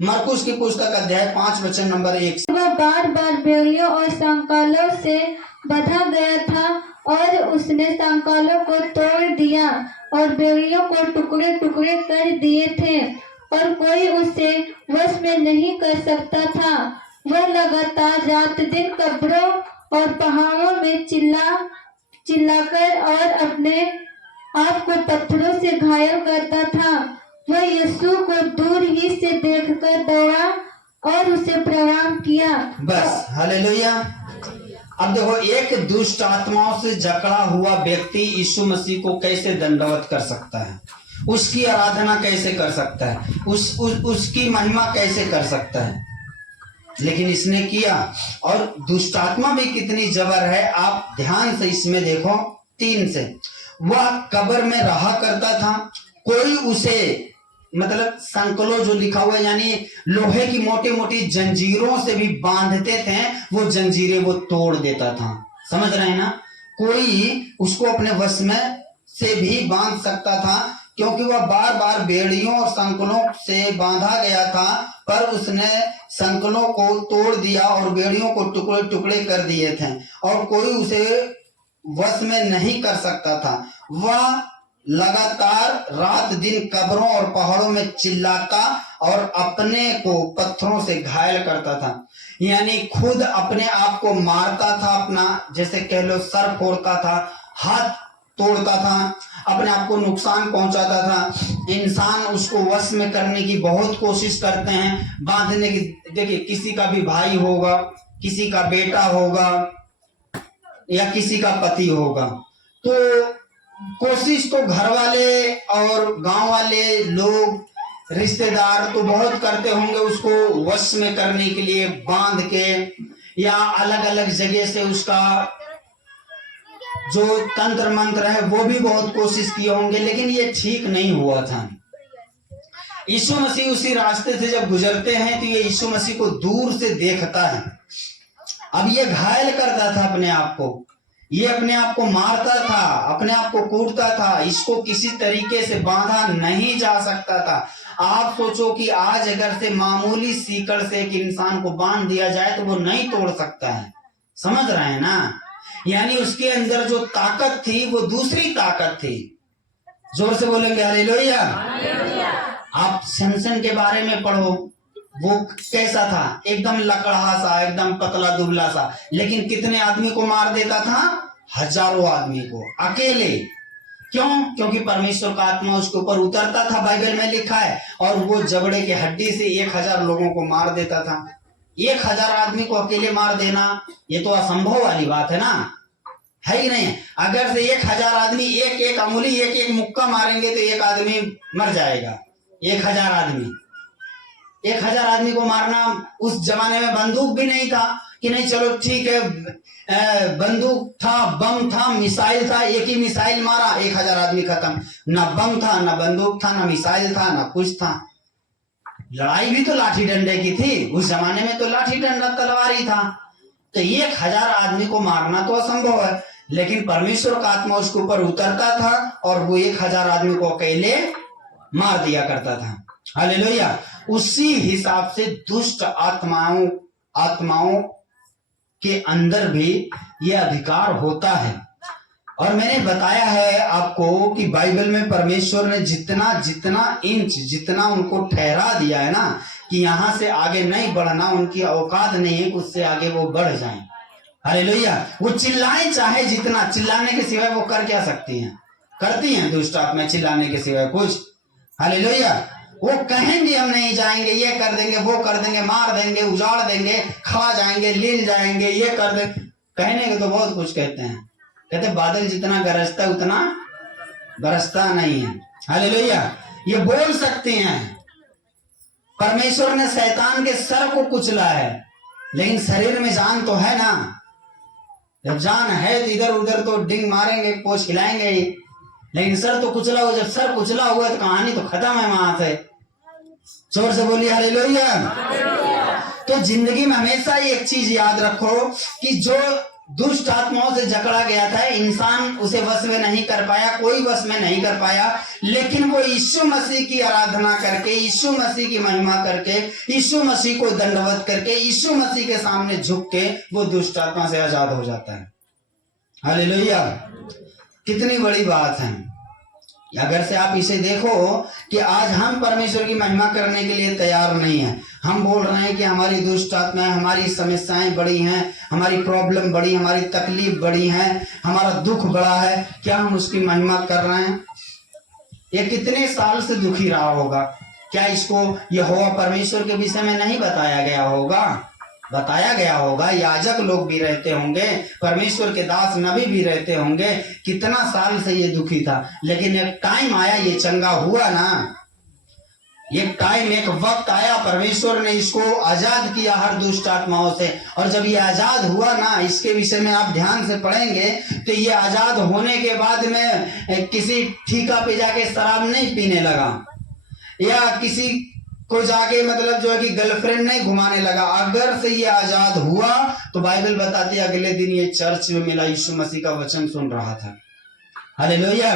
मरकुस की पुस्तक अध्याय 5 वचन नंबर 1। वह बार बार बेड़ियों और संकालों से बंधा गया था और उसने संकालों को तोड़ दिया और बेड़ियों को टुकड़े टुकड़े कर दिए थे और कोई उसे वश में नहीं कर सकता था। वह लगातार रात दिन कब्रों और पहाड़ों में चिल्लाकर और अपने आप को पत्थरों से घायल करता था। वह यीशु को दूर ही से देखकर दौड़ा और उसे प्रणाम किया। बस, हालेलुया। अब देखो, एक दुष्ट आत्माओं से जकड़ा हुआ व्यक्ति यीशु मसीह को कैसे दंडवत कर सकता है, उसकी आराधना कैसे कर सकता है, उसकी महिमा कैसे कर सकता है, लेकिन इसने किया। और दुष्ट आत्मा भी कितनी जबर है, आप ध्यान से इसमें देखो। 3 से, वह कब्र में रहा करता था, कोई उसे मतलब संकलों जो लिखा हुआ है यानी लोहे की मोटी मोटी जंजीरों से भी बांधते थे, वो जंजीरें वो तोड़ देता था। समझ रहे हैं ना? कोई उसको अपने वश में से भी बांध सकता था, क्योंकि वह बार बार बेड़ियों और संकलों से बांधा गया था, पर उसने संकलों को तोड़ दिया और बेड़ियों को टुकड़े टुकड़े कर दिए थे और कोई उसे वश में नहीं कर सकता था। वह लगातार रात दिन कब्रों और पहाड़ों में चिल्लाता और अपने को पत्थरों से घायल करता था, यानी खुद अपने आप को मारता था, अपना जैसे कह लो सर फोड़ता था, हाथ तोड़ता था, अपने आप को नुकसान पहुंचाता था। इंसान उसको वश में करने की बहुत कोशिश करते हैं, बांधने की। देखिए, किसी का भी भाई होगा, किसी का बेटा होगा या किसी का पति होगा, तो कोशिश तो घर वाले और गांव वाले लोग रिश्तेदार तो बहुत करते होंगे उसको वश में करने के लिए, बांध के या अलग अलग जगह से उसका जो तंत्र मंत्र है वो भी बहुत कोशिश किए होंगे, लेकिन ये ठीक नहीं हुआ था। यीशु मसीह उसी रास्ते से जब गुजरते हैं तो ये यीशु मसीह को दूर से देखता है। अब ये घायल करता था अपने आप को, ये अपने आप को मारता था, अपने आप को कूटता था, इसको किसी तरीके से बांधा नहीं जा सकता था। आप सोचो कि आज अगर से मामूली सीकड़ से एक इंसान को बांध दिया जाए तो वो नहीं तोड़ सकता है। समझ रहे हैं ना? यानी उसके अंदर जो ताकत थी वो दूसरी ताकत थी। जोर से बोलेंगे हालेलुया। आप सनसन के बारे में पढ़ो, वो कैसा था, एकदम लकड़ा सा, एकदम पतला दुबला सा, लेकिन कितने आदमी को मार देता था? हजारों आदमी को अकेले। क्यों? क्योंकि परमेश्वर का आत्मा उसके ऊपर उतरता था, बाइबल में लिखा है, और वो जबड़े के हड्डी से 1000 लोगों को मार देता था। 1000 आदमी को अकेले मार देना ये तो असंभव वाली बात है ना, है ही नहीं? अगर से 1000 आदमी एक एक अंगुली एक एक मुक्का मारेंगे तो एक आदमी मर जाएगा। 1000 आदमी, 1000 आदमी को मारना, उस जमाने में बंदूक भी नहीं था कि नहीं चलो ठीक है, बंदूक था, बम था, मिसाइल था, एक ही मिसाइल मारा 1000 आदमी खत्म। ना बम था, ना बंदूक था, ना मिसाइल था, ना कुछ था। लड़ाई भी तो लाठी डंडे की थी, उस जमाने में तो लाठी डंडा तलवार ही था। तो 1000 आदमी को मारना तो असंभव है, लेकिन परमेश्वर का आत्मा उसके ऊपर उतरता था और वो 1000 आदमी को अकेले मार दिया करता था। हालेलुया। उसी हिसाब से दुष्ट आत्माओं के अंदर भी यह अधिकार होता है। और मैंने बताया है आपको कि बाइबल में परमेश्वर ने जितना इंच जितना उनको ठहरा दिया है ना कि यहां से आगे नहीं बढ़ना, उनकी औकात नहीं है कि उससे आगे वो बढ़ जाएं। हालेलुया। वो चिल्लाएं चाहे जितना, चिल्लाने के सिवाय वो कर क्या सकती हैं? करती हैं दुष्ट आत्माएं चिल्लाने के सिवाय कुछ? हालेलुया। वो कहेंगे हम नहीं जाएंगे, ये कर देंगे, वो कर देंगे, मार देंगे, उजाड़ देंगे, खा जाएंगे, लील जाएंगे, ये कर देंगे। कहने के तो बहुत कुछ कहते हैं, कहते बादल जितना गरजता है उतना बरसता नहीं है। हालेलुया। ये बोल सकते हैं। परमेश्वर ने शैतान के सर को कुचला है, लेकिन शरीर में जान तो है ना। जब जान है तो इधर उधर तो डिंग मारेंगे, पोछ खिलाएंगे ही, लेकिन सर तो कुचला हुआ। जब सर कुचला हुआ तो कहानी तो खत्म है वहां से। जोर से बोलिए हालेलुया। तो जिंदगी में हमेशा एक चीज याद रखो कि जो दुष्ट आत्माओं से जकड़ा गया था। इंसान उसे वश में नहीं कर पाया, कोई वश में नहीं कर पाया, लेकिन वो यीशु मसीह की आराधना करके, यीशु मसीह की महिमा करके, यीशु मसीह को दंडवत करके, यीशु मसीह के सामने झुक के वो दुष्ट आत्मा से आजाद हो जाता है। हालेलुया, कितनी बड़ी बात है। अगर से आप इसे देखो कि आज हम परमेश्वर की महिमा करने के लिए तैयार नहीं है। हम बोल रहे हैं कि हमारी दुष्ट आत्माएं, हमारी समस्याएं बड़ी हैं, हमारी प्रॉब्लम बड़ी, हमारी तकलीफ बड़ी है, हमारा दुख बड़ा है। क्या हम उसकी महिमा कर रहे हैं? ये कितने साल से दुखी रहा होगा? क्या इसको यहोवा परमेश्वर के विषय में नहीं बताया गया होगा? बताया गया होगा। याजक लोग भी रहते होंगे, परमेश्वर के दास नबी भी रहते होंगे। कितना साल से ये दुखी था, लेकिन एक टाइम आया, ये चंगा हुआ ना। ये टाइम, एक वक्त आया, परमेश्वर ने इसको आजाद किया हर दुष्ट आत्माओं से। और जब ये आजाद हुआ ना, इसके विषय में आप ध्यान से पढ़ेंगे तो ये आजाद होने के बाद में किसी ठिका पे जाके शराब नहीं पीने लगा, या किसी को जाके मतलब जो है कि गर्लफ्रेंड नहीं घुमाने लगा। अगर से ये आजाद हुआ तो बाइबल बताती है अगले दिन ये चर्च में मिला, यीशु मसीह का वचन सुन रहा था। हालेलुया।